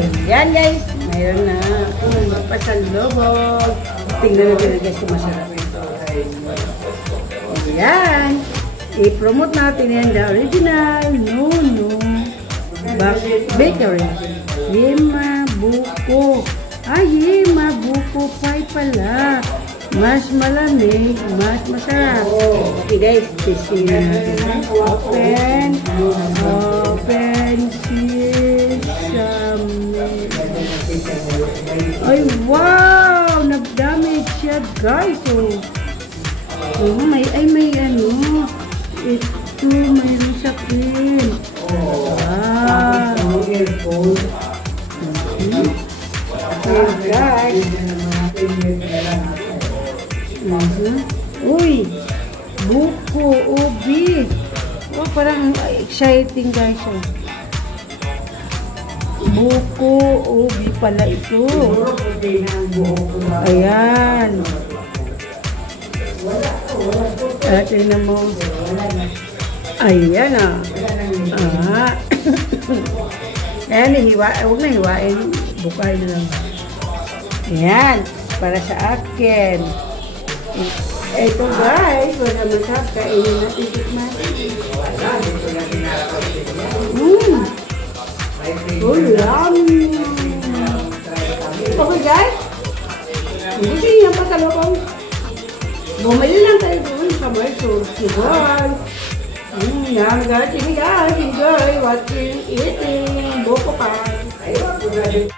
Ayan guys, mayroon na pasalubog. Tingnan natin guys kung masarap ito. Ayan. I-promote natin yan, the original Nuno Bakery. Yema Buko. Yema Buko pie pala. Mas malamig, mas masarap. Okay guys, testing natin. Open sesame. Ay, wow! Nag-damage siya guys. May ano. Ito, mayroon sakit. Guys. Uy, buko, ubi. Parang exciting guys. Buko, ubi pala ito. Ayan. Tingnan mo. Ayan Ayan, huwag na hiwain. Bukay na lang. Ayan, para sa akin. Ito guys, wala masarap. Kainin natin tikman. Yummy! Okay guys, gusto niyo yung pasalubong? Bumili lang tayo doon sa Marso. Sigon. Yan guys, enjoy watching, eating, buko pa. Ayun,